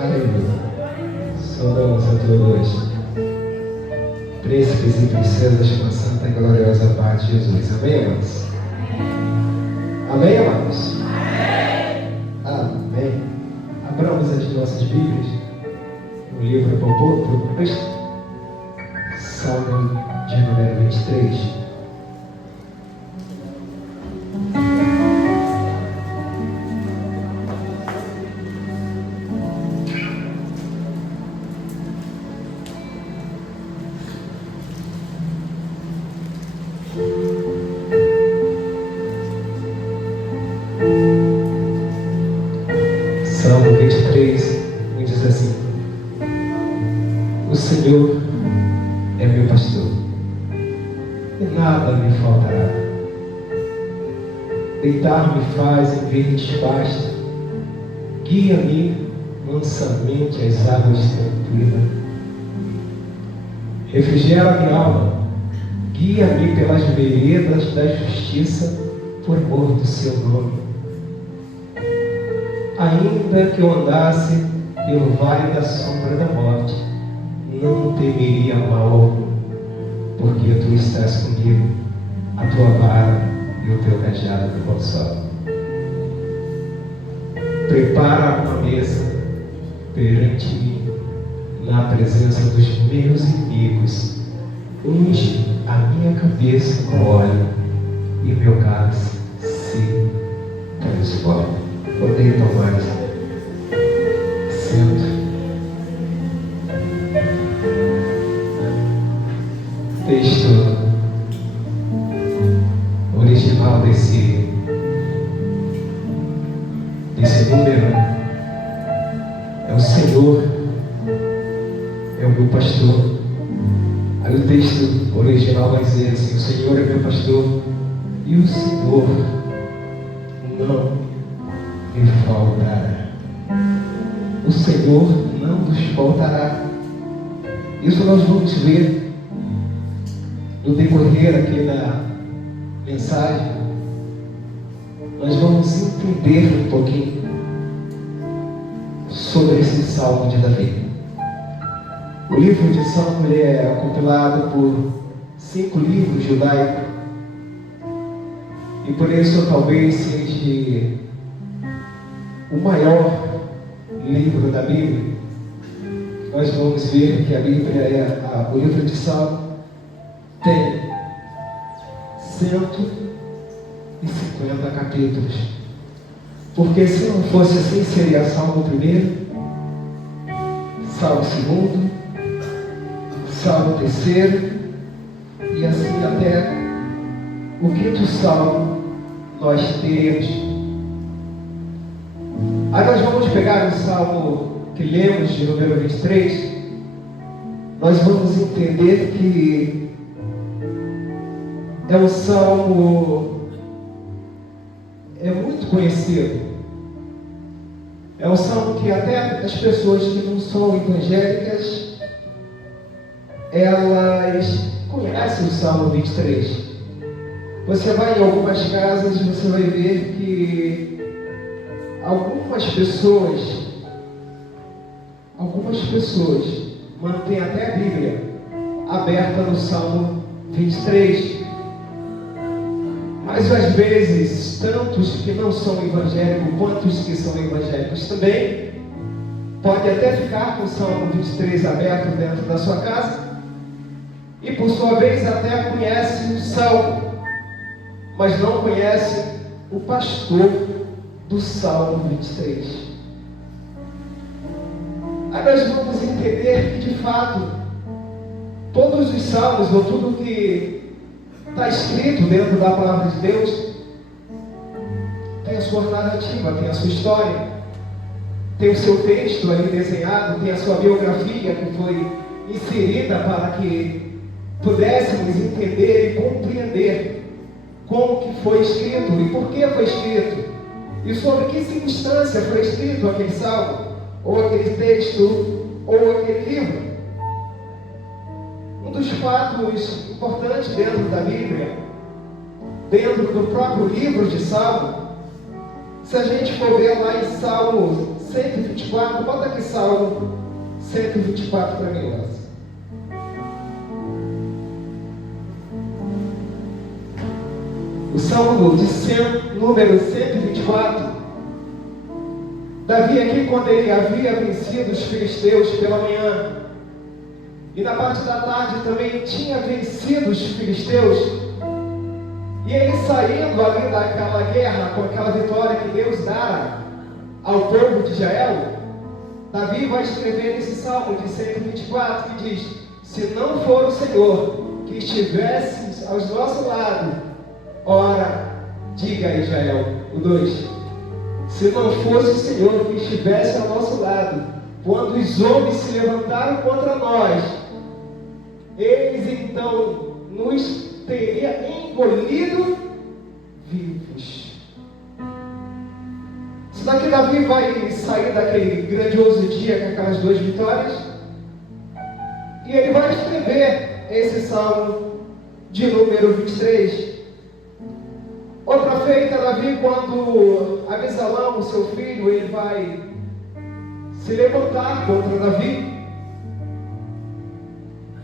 Aleluia. Saudamos a todos, príncipes e princesas, com a santa e gloriosa paz de Jesus. Amém, amados? Amém, amados? Amém. Abramos as nossas Bíblias no livro proposto, Salmo de número 23. Salmo 23 me diz assim: o Senhor é meu pastor, e nada me faltará. Deitar-me faz em verdes pastos, guia-me mansamente às águas tranquilas. Refrigera minha alma, guia-me pelas veredas da justiça, por amor do seu nome. Ainda que eu andasse pelo vale da sombra da morte, não temeria mal algum, porque tu estás comigo, a tua vara e o teu cajado me consolam. Prepara uma mesa perante mim, na presença dos meus inimigos. Unge a minha cabeça com óleo, e meu cálice se transforma. Podem tomar assento. Texto original desse número é: o Senhor é o meu pastor. Aí o texto original vai dizer assim: o Senhor é meu pastor, e o Senhor não me faltará. O Senhor não nos faltará. Isso nós vamos ver no decorrer aqui da mensagem. Nós vamos entender um pouquinho sobre esse Salmo de Davi. O livro de Salmo ele é compilado por 5 livros judaicos, e por isso talvez seja o maior livro da Bíblia. Nós vamos ver que a Bíblia, o livro de Salmo, tem 150 capítulos. Porque se não fosse assim, seria Salmo 1, Salmo 2, Salmo 3, e assim até o 5º Salmo nós teremos. Aí nós vamos pegar o Salmo que lemos, de número 23. Nós vamos entender que é um Salmo muito conhecido. É um Salmo que até as pessoas que não são evangélicas, elas conhecem o Salmo 23. Você vai em algumas casas e você vai ver que algumas pessoas mantêm até a Bíblia aberta no Salmo 23. Mas às vezes, tantos que não são evangélicos quanto os que são evangélicos também, pode até ficar com o Salmo 23 aberto dentro da sua casa, e por sua vez até conhece o Salmo, mas não conhece o pastor do Salmo 23. Aí nós vamos entender que de fato todos os salmos, ou tudo que está escrito dentro da palavra de Deus, tem a sua narrativa, tem a sua história, tem o seu texto ali desenhado, tem a sua biografia que foi inserida para que pudéssemos entender e compreender como que foi escrito e por que foi escrito, e sobre que circunstância foi escrito aquele salmo, ou aquele texto, ou aquele livro. Um dos fatos importantes dentro da Bíblia, dentro do próprio livro de Salmo, se a gente for ver lá em Salmo 124, bota aqui Salmo 124 para mim, Lázaro. O Salmo número 124. Davi aqui, quando ele havia vencido os filisteus pela manhã, e na parte da tarde também tinha vencido os filisteus, e ele saindo ali daquela guerra, com aquela vitória que Deus dara ao povo de Israel, Davi vai escrever nesse Salmo de 124, que diz: se não for o Senhor que estivesse ao nosso lado, ora, diga a Israel. O 2: se não fosse o Senhor que estivesse ao nosso lado, quando os homens se levantaram contra nós, eles então nos teriam engolido vivos. Isso daqui Davi vai sair daquele grandioso dia com aquelas 2 vitórias, e ele vai escrever esse Salmo de número 23. Outra feita, Davi, quando Absalão, o seu filho, ele vai se levantar contra Davi,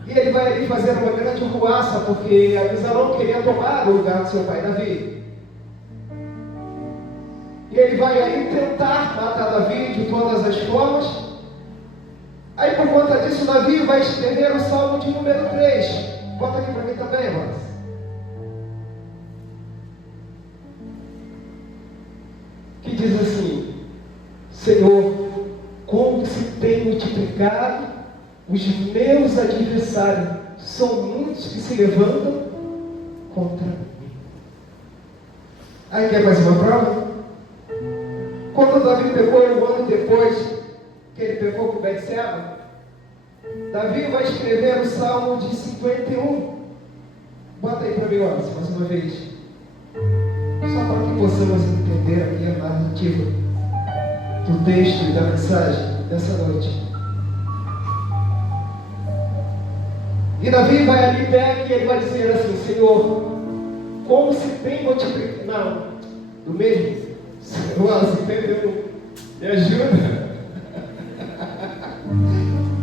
e ele vai ali fazer uma grande ruaça, porque Absalão queria tomar o lugar do seu pai Davi. E ele vai aí tentar matar Davi de todas as formas. Aí, por conta disso, Davi vai escrever o Salmo de número 3. Bota aqui para mim também, irmãos. Que diz assim: Senhor, como se tem multiplicado os meus adversários, são muitos que se levantam contra mim. Aí quer mais uma prova? Quando Davi pegou um ano depois que ele pegou com Betseba, Davi vai escrever o Salmo de 51. Bota aí para mim, mais uma vez, só para que possamos entender aqui a narrativa do texto e da mensagem dessa noite. E Davi vai ali perto e ele vai dizer assim: Senhor, como se tem multiplicado. Não, do mesmo. Senhor, se entendeu? Me ajuda.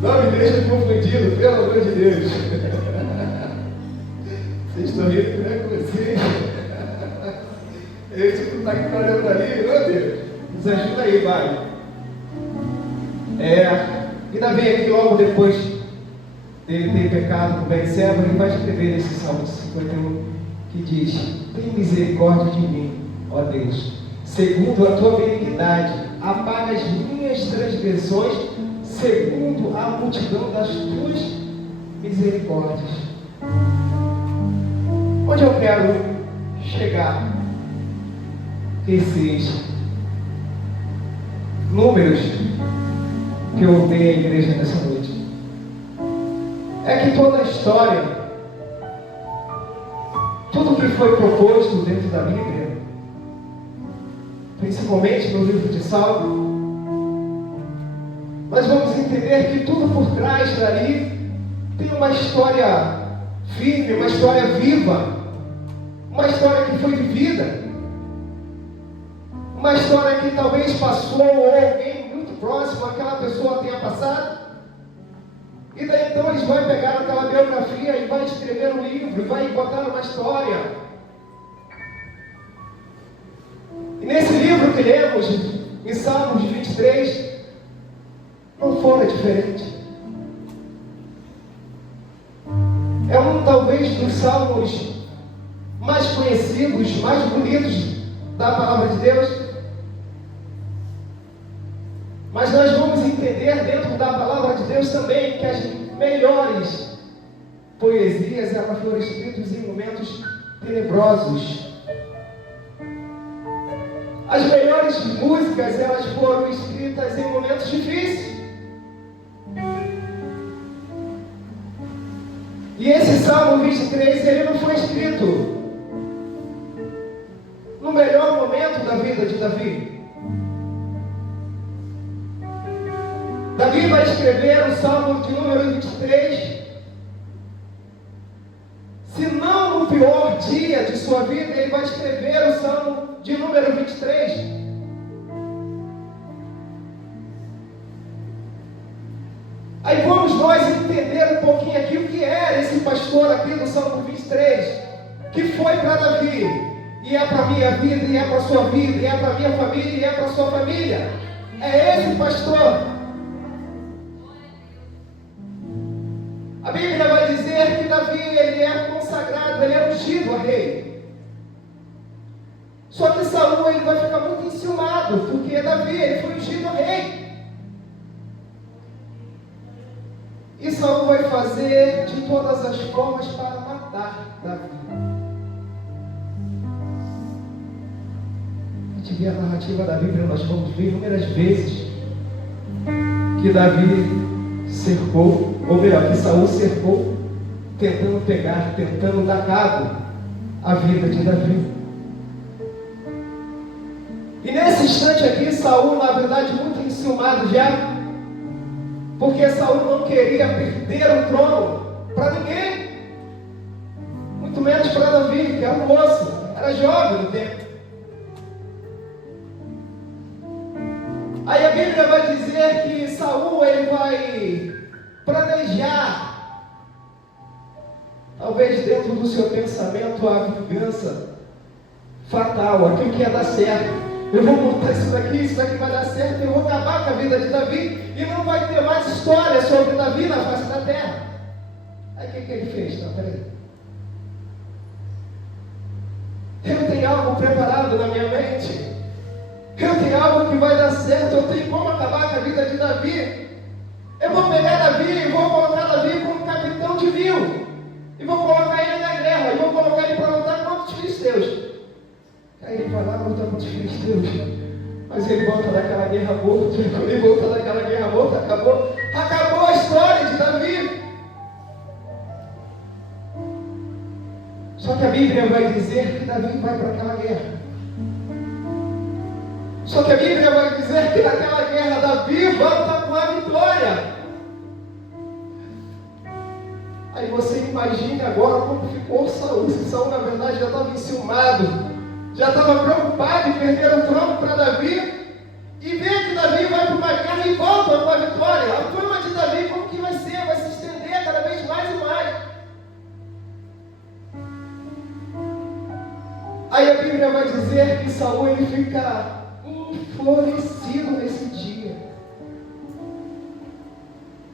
Não me deixa confundido, pelo amor de Deus. Vocês estão rindo, não é com vocês? Eu tipo, está aqui olhando ali, meu Deus. Nos ajuda aí, vai. E Davi aqui logo depois dele ter pecado com Betseba, ele vai escrever esse Salmo 51, que diz: tem misericórdia de mim, ó Deus, segundo a tua benignidade, apaga as minhas transgressões, segundo a multidão das tuas misericórdias. Onde eu quero chegar? Esses números que eu dei à igreja nessa noite é que toda a história, tudo que foi proposto dentro da Bíblia, principalmente no livro de Salmo, nós vamos entender que tudo por trás dali tem uma história firme, uma história viva, uma história que foi vivida, uma história que talvez passou ou alguém muito próximo àquela pessoa tenha passado. E daí então eles vão pegar aquela biografia e vai escrever um livro, e vai botar uma história. E nesse livro que lemos, em Salmos 23, não fora diferente. É um talvez dos salmos mais conhecidos, mais bonitos da palavra de Deus. Mas nós vamos entender dentro da palavra de Deus também que as melhores poesias, elas foram escritas em momentos tenebrosos. As melhores músicas, elas foram escritas em momentos difíceis. E esse Salmo 23, ele não foi escrito no melhor momento da vida de Davi. Davi vai escrever o Salmo de número 23, se não no pior dia de sua vida, ele vai escrever o Salmo de número 23. entender um pouquinho aqui o que era esse pastor aqui do Salmo 23, que foi para Davi, e é para a minha vida, e é para a sua vida, e é para a minha família, e é para a sua família. É esse pastor. A Bíblia vai dizer que Davi, ele é consagrado, ele é ungido a rei. Só que Saul, ele vai ficar muito enciumado, porque Davi, ele foi ungido a rei. E Saul vai fazer de todas as formas para matar Davi. A gente vê a narrativa da Bíblia, nós vamos ver inúmeras vezes que Davi cercou, ou melhor, que Saul cercou, tentando pegar, tentando dar cabo à vida de Davi. E nesse instante aqui, Saul, na verdade, muito enciumado já, porque Saul não queria perder o trono para ninguém, muito menos para Davi, que era um moço, era jovem no tempo. Aí a Bíblia vai dizer que Saul, ele vai planejar, talvez dentro do seu pensamento, a vingança fatal, aquilo que ia dar certo. Eu vou montar isso daqui vai dar certo, eu vou acabar com a vida de Davi, e não vai ter mais história sobre Davi na face da terra. Aí o que ele fez? Não, peraí. Eu tenho algo preparado na minha mente. Eu tenho algo que vai dar certo, eu tenho como acabar com a vida de Davi. Eu vou pegar Davi e vou colocar Davi como capitão de mil. E vou colocar ele na guerra, e vou colocar ele para lutar contra os filisteus. Aí ele vai lá lutar contra os filisteus. Mas ele volta daquela guerra morto. Quando ele volta daquela guerra morta, acabou a história de Davi. Só que a Bíblia vai dizer que Davi vai para aquela guerra. Só que a Bíblia vai dizer que naquela guerra Davi volta com a vitória. Aí você imagine agora como ficou Saul. Saul, na verdade, já estava enciumado, já estava preocupado em perder o trono para Davi, e vê que Davi vai para uma guerra e volta com a vitória. A fama de Davi, como que vai ser? Vai se estender cada vez mais e mais. Aí a Bíblia vai dizer que Saul, ele fica enfurecido nesse dia.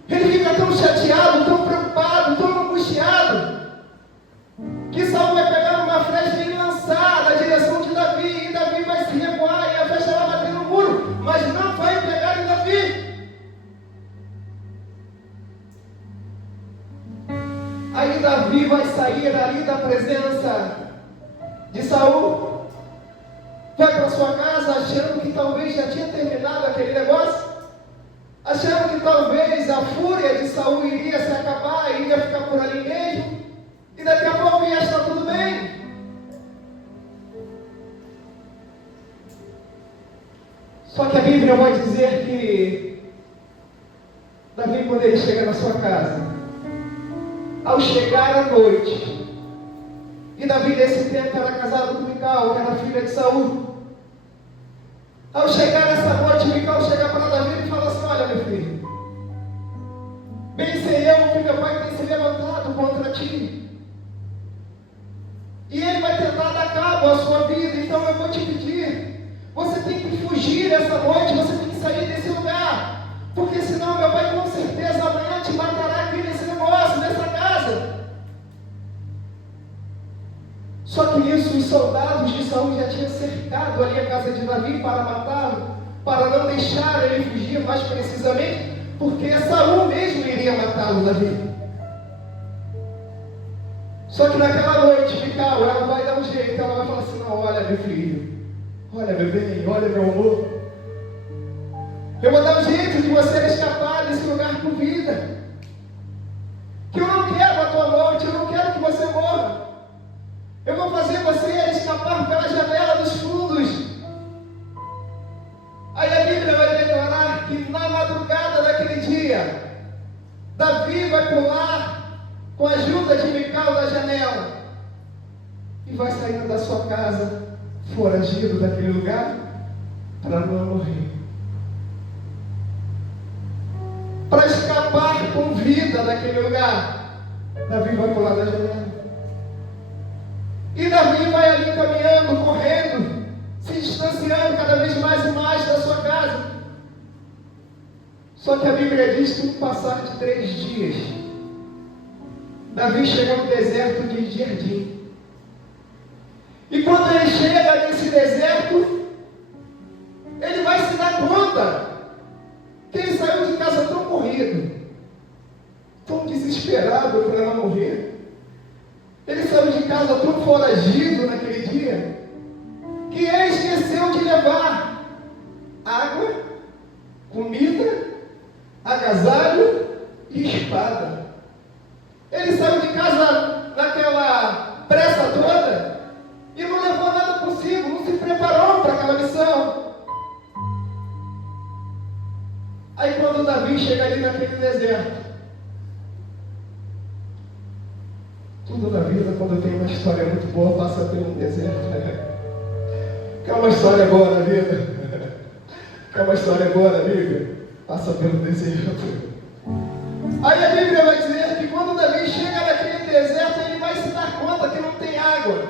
Ele fica tão chateado, tão preocupado, tão angustiado, que Saul vai pegar uma flecha e lançar na direção de Davi, e Davi vai se recuar, e a flecha vai bater no muro, mas não vai pegar em Davi. Aí Davi vai sair ali da presença de Saul, vai para sua casa achando que talvez já tinha terminado aquele negócio, achando que talvez a fúria de Saul iria se acabar, iria ficar por ali mesmo, e daqui a pouco ia estar tudo bem. Só que a Bíblia vai dizer que Davi, quando ele chega na sua casa, ao chegar à noite, e Davi nesse tempo era casado com Mical, que era filha de Saul. Ao chegar nessa noite, Mical chega para Davi e fala assim: olha, meu filho, bem sei eu que meu pai tem se levantado contra ti, e ele vai tentar dar cabo à sua vida. Então eu vou te pedir, você tem que fugir essa noite, você tem que sair desse lugar, porque senão meu pai com certeza amanhã te matará aqui nesse negócio, nessa casa. Só que nisso os soldados de Saul já tinham cercado ali a casa de Davi para matá-lo, para não deixar ele fugir, mais precisamente porque Saul mesmo iria matá-lo, Davi. Só que naquela noite, Mical, ela vai dar um jeito, ela vai falar assim: não, olha meu filho, olha meu bem, olha meu amor, eu vou dar um jeito de você escapar desse lugar com vida, que eu não quero a tua morte, eu não quero que você morra. Eu vou fazer você escapar pela janela dos fundos. Aí a Bíblia vai declarar que na madrugada daquele dia, Davi vai pular com a ajuda de Mical da janela e vai saindo da sua casa, foragido daquele lugar, para não morrer, para escapar com vida naquele lugar, Davi vai pular da janela. E Davi vai ali caminhando, correndo, se distanciando cada vez mais e mais da sua casa. Só que a Bíblia diz que no passar de 3 dias, Davi chega no deserto de Jardim. E quando ele chega nesse deserto, ele vai se dar conta que ele saiu de casa tão corrido, tão desesperado para não morrer. Ele saiu de casa tão foragido naquele dia, que ele esqueceu de levar água, comida, agasalho e espada. Ele saiu de casa naquela pressa toda e não levou nada consigo, não se preparou para aquela missão. Aí quando Davi chega ali naquele deserto, tudo na vida, quando tem uma história muito boa, passa por um deserto. Quer uma história boa na vida? Quer uma história boa na Bíblia? Passa pelo deserto. Aí a Bíblia vai dizer que quando Davi chega naquele deserto, ele vai se dar conta que não tem água,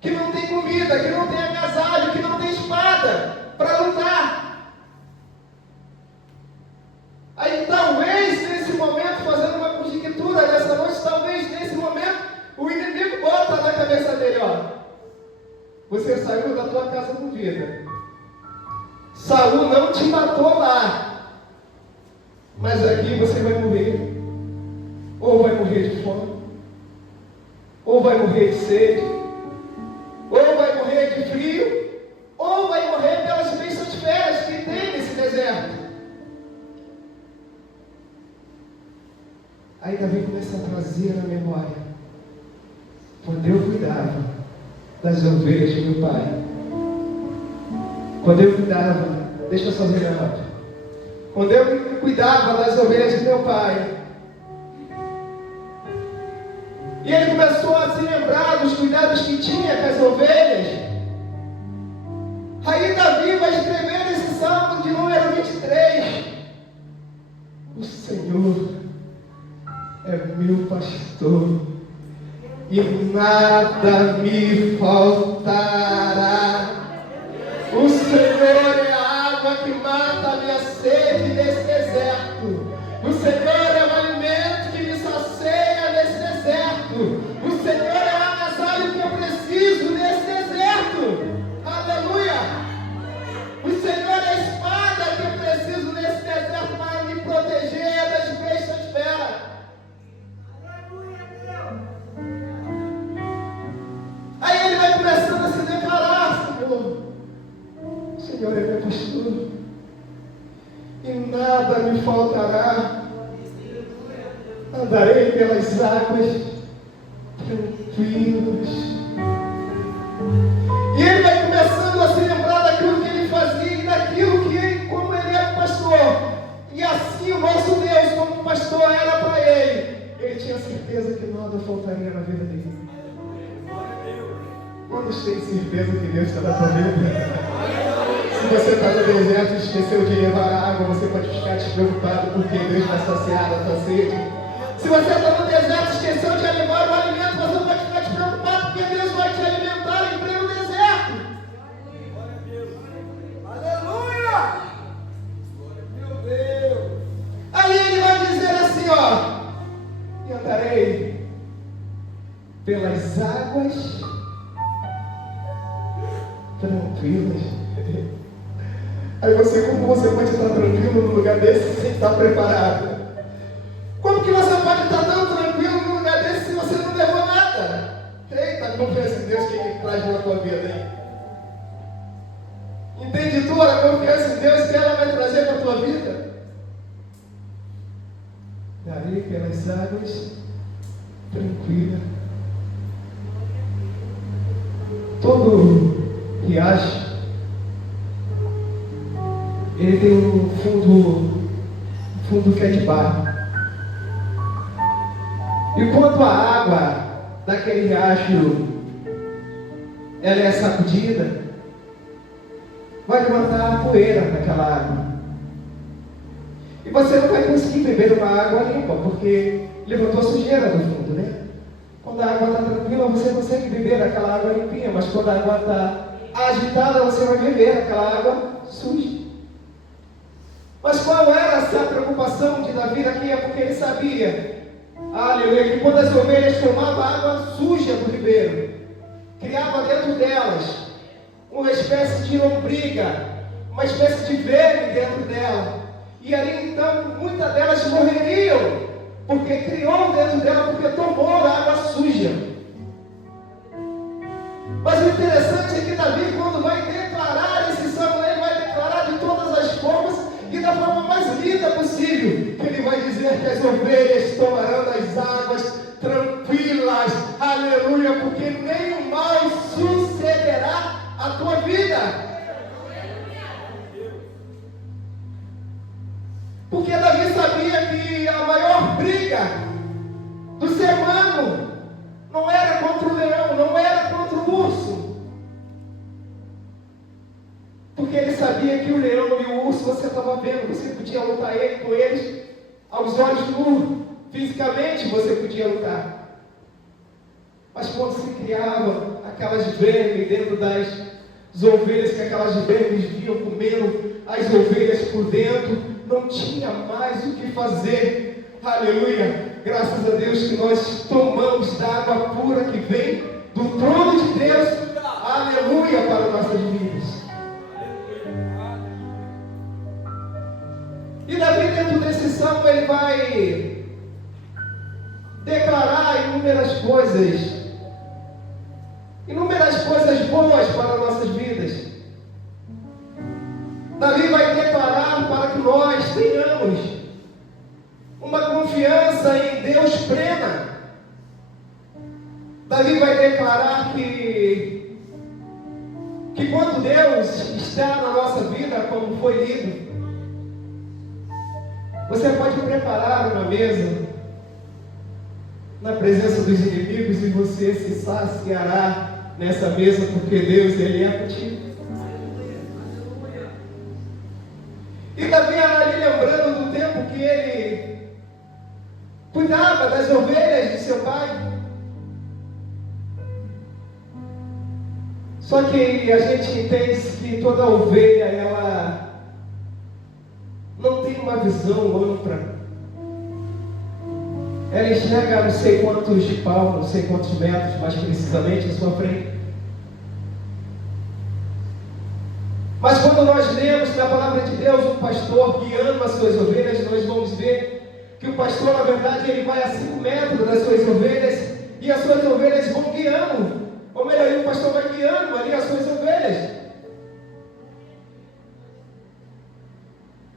que não tem comida, que não tem agasalho, que não tem espada para lutar. Aí talvez nesse momento, fazendo uma conjectura nessa noite, talvez nesse momento, o inimigo bota na cabeça dele, ó, você saiu da tua casa com vida. Saul não te matou lá, mas aqui você vai morrer. Ou vai morrer de fome, ou vai morrer de sede, ou vai morrer de frio, ou vai morrer pelas bênçãos feras que tem nesse deserto. Aí Davi começa a trazer na memória: quando eu cuidava das ovelhas do meu pai, quando eu cuidava, deixa eu só ver rápido, quando eu cuidava das ovelhas do meu pai, e ele começou a se lembrar dos cuidados que tinha com as ovelhas. Aí Davi vai escrever nesse Salmo de número 23: o Senhor é meu pastor e nada me faltará. O Senhor é a água que mata a minha sede nesse deserto. O Senhor é o alimento que me sacia nesse deserto. O Senhor é o agasalho que eu preciso nesse deserto. Aleluia! O Senhor é a espada que eu preciso nesse deserto para me proteger das bestas feras. Aí ele vai começando a se declarar: Senhor, o Senhor é meu pastor e nada me faltará. Andarei pelas águas tranquilas. E ele vai começando a se lembrar daquilo que ele fazia e daquilo que, como ele era pastor. E assim o nosso Deus, como pastor, era para ele. Ele tinha certeza que nada faltaria na vida dele. Quantos têm certeza que Deus está na tua vida? Se você está no deserto e esqueceu de levar água, você pode ficar despreocupado porque Deus vai saciar a tua sede. Se você está no deserto e esqueceu de levar o alimento, você pode ficar despreocupado porque Deus vai te alimentar em pleno deserto. Aleluia! Meu Deus! Aí ele vai dizer assim, ó: e andarei pelas águas tranquilas. Aí como você pode estar tranquilo num lugar desse sem estar preparado? Como que você pode estar tão tranquilo num lugar desse se você não levou nada? Eita, confiança em Deus, que ele traz na tua vida aí. Entende tu a confiança em Deus que ela vai trazer para a tua vida? Darei pelas águas tranquilas. Todo riacho, ele tem um fundo que é de barro. E quando a água daquele riacho ela é sacudida, vai levantar a poeira naquela água. E você não vai conseguir beber uma água limpa, porque levantou a sujeira do fundo, né? Quando a água está tranquila, você consegue beber aquela água limpinha, mas quando a água está agitada, você vai beber aquela água suja. Mas qual era essa preocupação de Davi aqui? É porque ele sabia, aleluia, que quando as ovelhas tomavam água suja do ribeiro, criava dentro delas uma espécie de lombriga, uma espécie de verme dentro dela. E ali então, muitas delas morreriam, porque criou dentro dela, porque tomou a água suja. Mas o interessante é que Davi, quando vai declarar esse salmo, ele vai declarar de todas as formas e da forma mais linda possível. Ele vai dizer que as ovelhas tomarão das águas tranquilas, aleluia, porque nenhum mal sucederá à tua vida. Porque Davi sabia que a maior briga do ser humano não era contra o leão, não era contra o urso. Porque ele sabia que o leão e o urso você estava vendo, você podia lutar com eles aos olhos nus, fisicamente você podia lutar. Mas quando se criava aquelas vermes dentro das ovelhas, que aquelas vermes vinham comendo as ovelhas por dentro, não tinha mais o que fazer. Aleluia! Graças a Deus que nós tomamos da água pura que vem do trono de Deus. Aleluia! Para nossas vidas. E Davi, dentro desse salmo, ele vai declarar inúmeras coisas boas para nossas vidas. Davi vai declarar para que nós tenhamos uma confiança em Deus plena. Davi vai declarar que quando Deus está na nossa vida, como foi lido, você pode preparar uma mesa na presença dos inimigos e você se saciará nessa mesa, porque Deus, Ele é contigo. E Davi ali lembrando do tempo que ele cuidava das ovelhas de seu pai. Só que a gente entende que toda ovelha, ela não tem uma visão ampla. Ela enxerga não sei quantos palmos, não sei quantos metros, mais precisamente, à sua frente. Mas quando nós lemos na palavra de Deus um pastor guiando as suas ovelhas, nós vamos ver que o pastor, na verdade, ele vai a 5 metros das suas ovelhas e as suas ovelhas vão guiando. Ou melhor, o pastor vai guiando ali as suas ovelhas.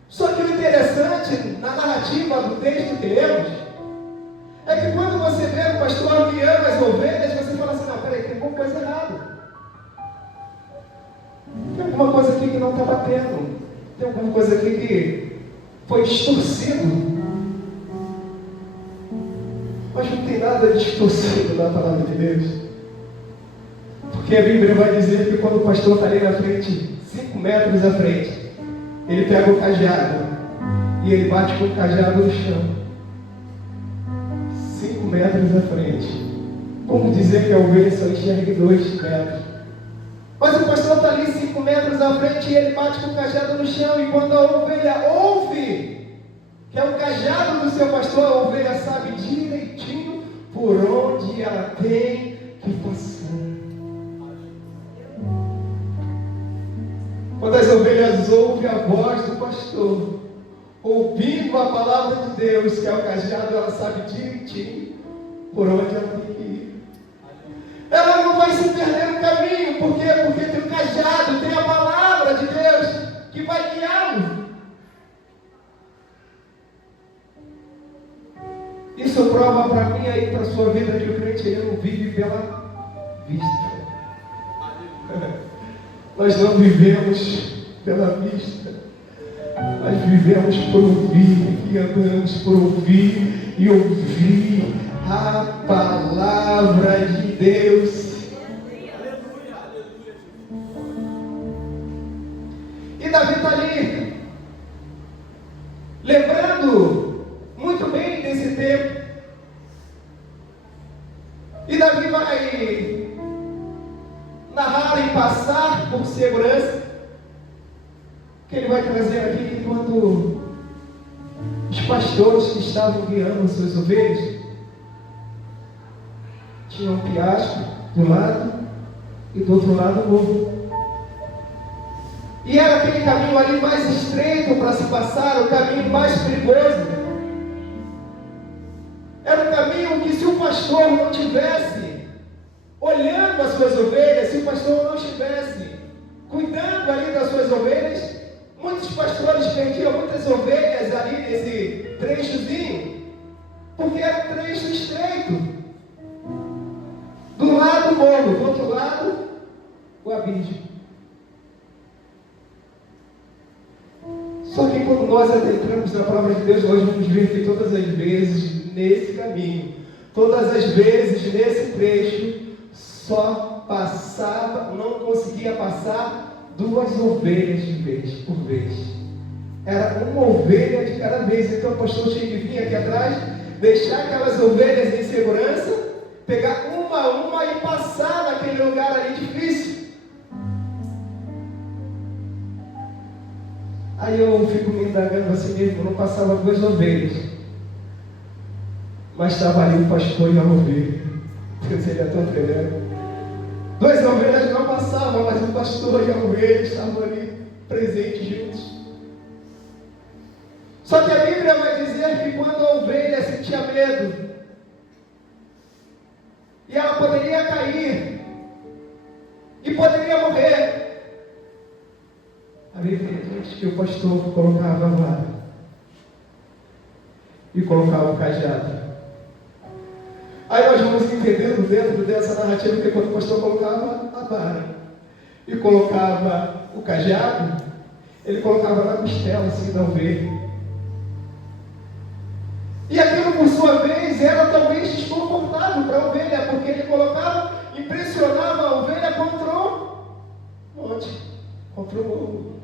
Só que o interessante na narrativa do texto que lemos é que quando você vê o pastor guiando as ovelhas, você fala assim: não, peraí, tem alguma coisa errada. Tem alguma coisa aqui que não está batendo. Tem alguma coisa aqui que foi distorcido. Mas não tem nada distorcido na palavra de Deus. Porque a Bíblia vai dizer que quando o pastor está ali na frente, 5 metros à frente, ele pega o cajado e ele bate com o cajado no chão. 5 metros à frente. Como dizer que a ovelha só enxerga 2 metros? Mas o pastor está ali 5 metros à frente e ele bate com o cajado no chão. E quando a ovelha ouve que é o cajado do seu pastor, a ovelha sabe direitinho por onde ela tem que passar. Quando as ovelhas ouvem a voz do pastor, ouvindo a palavra de Deus, que é o cajado, ela sabe direitinho por onde ela tem que ir. Ela não vai se perder no caminho. Por quê? Porque tem o cajado, tem a palavra de Deus que vai guiá-lo. Isso prova para mim aí, para a sua vida, que o crente ele não vive pela vista. Nós não vivemos pela vista. Nós vivemos por ouvir e andamos por ouvir e ouvir a palavra de Deus. E Davi está ali. lembrando muito bem desse tempo. E Davi vai narrar e passar por segurança, que ele vai trazer aqui quando os pastores que estavam guiando as suas ovelhas tinham um penhasco do lado e do outro lado o morro. E era aquele caminho ali mais estreito para se passar, o caminho mais perigoso. Era um caminho que, se o pastor não tivesse olhando as suas ovelhas, se o pastor não estivesse cuidando ali das suas ovelhas, muitos pastores perdiam muitas ovelhas ali nesse trechozinho, porque era um trecho estreito. Do lado o morro, do outro lado o abismo. Só que quando nós adentramos na palavra de Deus, nós vamos ver que todas as vezes nesse caminho, todas as vezes nesse trecho, só passava, não conseguia passar 2 ovelhas de vez por vez. Era uma ovelha de cada vez. Então o pastor tinha que vir aqui atrás, deixar aquelas ovelhas em segurança, pegar uma a uma e passar naquele lugar ali difícil. Aí eu fico me indagando assim mesmo, não passava 2 ovelhas, mas estava ali o pastor e a ovelha. Deus, ele é tão tremendo. 2 ovelhas não passavam, mas o pastor e a ovelha estavam ali presentes juntos. Só que a Bíblia vai dizer que quando a ovelha sentia medo, e ela poderia cair, e poderia morrer, a Bíblia diz que o pastor colocava a vara e colocava o cajado. Aí nós vamos entendendo dentro dessa narrativa que quando o pastor colocava a vara e colocava o cajado, ele colocava na costela assim da ovelha. E aquilo, por sua vez, era talvez desconfortável para a ovelha, porque ele colocava, impressionava a ovelha contra o monte, contra o morro.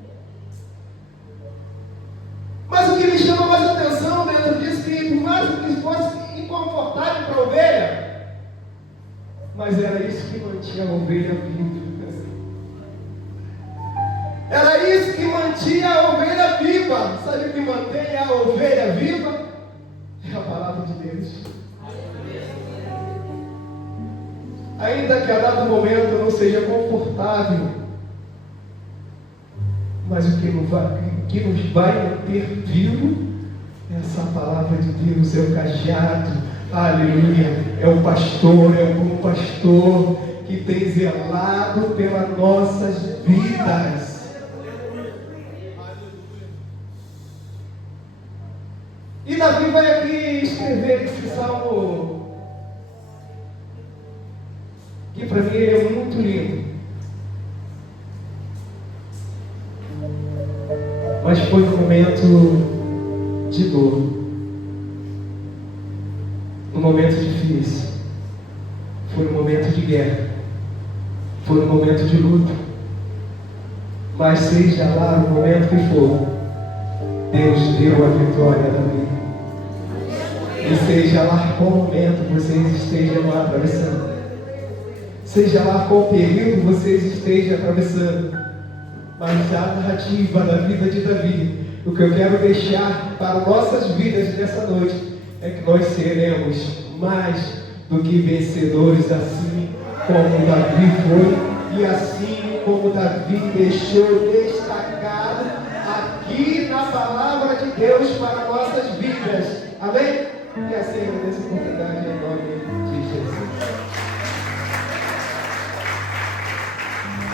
Mas o que me chama mais atenção dentro disso, que por mais que fosse inconfortável para a ovelha, mas era isso que mantinha a ovelha viva. Era isso que mantinha a ovelha viva. Sabe o que mantém a ovelha viva? É a palavra de Deus. Ainda que a dado momento não seja confortável, mas o que nos vai manter vivo é essa palavra de Deus, é o cajado, aleluia, é o pastor, é o bom pastor que tem zelado pelas nossas vidas. E Davi vai aqui escrever esse salmo, que para mim ele é muito lindo. Mas foi um momento de dor, um momento difícil, foi um momento de guerra, foi um momento de luta. Mas seja lá no momento que for, Deus deu a vitória a Davi. E seja lá qual momento vocês estejam lá atravessando, seja lá qual período vocês estejam atravessando, mas a narrativa da vida de Davi, o que eu quero deixar para nossas vidas nessa noite, é que nós seremos mais do que vencedores, assim como Davi foi, e assim como Davi deixou destacado aqui na palavra de Deus para nossas vidas. Amém? E assim eu agradeço a oportunidade em nome de Jesus.